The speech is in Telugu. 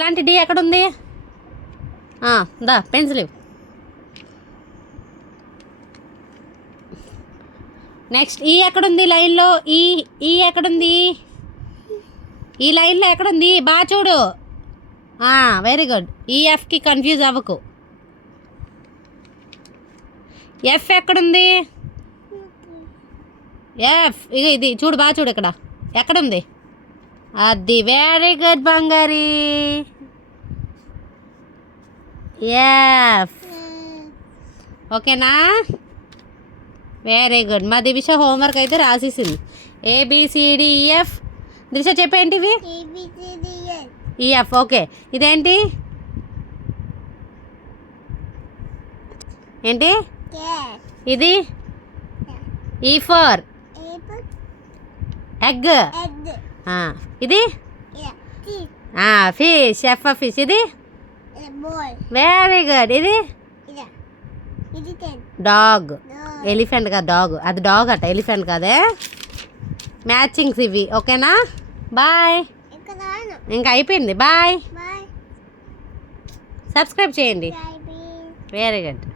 ఇట్లాంటి డి ఎక్కడుంది? దా పెన్సిల్. నెక్స్ట్ ఈ ఎక్కడుంది లైన్లో? ఈ ఎక్కడుంది? ఈ లైన్లో ఎక్కడుంది? బాగా చూడు. Very good. ఎఫ్కి కన్ఫ్యూజ్ అవ్వకు. ఎఫ్ ఎక్కడుంది? ఎఫ్ ఇక ఇది చూడు, బాగా చూడు. ఇక్కడ ఎక్కడుంది? అది వెరీ గుడ్ బంగారి. ఎఫ్. ఓకేనా? Very good. మా దివిష హోంవర్క్ అయితే రాసేసింది. ABCDEF. దివిష చెప్పేంటివి? EF. ఓకే. ఇదేంటి? ఏంటి ఇది? E for egg. ఇది ఫిష్. F fish. ఇది వెరీ గుడ్. ఇది డాగ్. ఎలిఫెంట్ కాదు, డాగ్. అది డాగ్ అట, ఎలిఫెంట్ కాదే. మ్యాచింగ్స్ ఇవి. ఓకేనా? బాయ్. ఇంకా అయిపోయింది. బాయ్. సబ్స్క్రైబ్ చేయండి. Very good.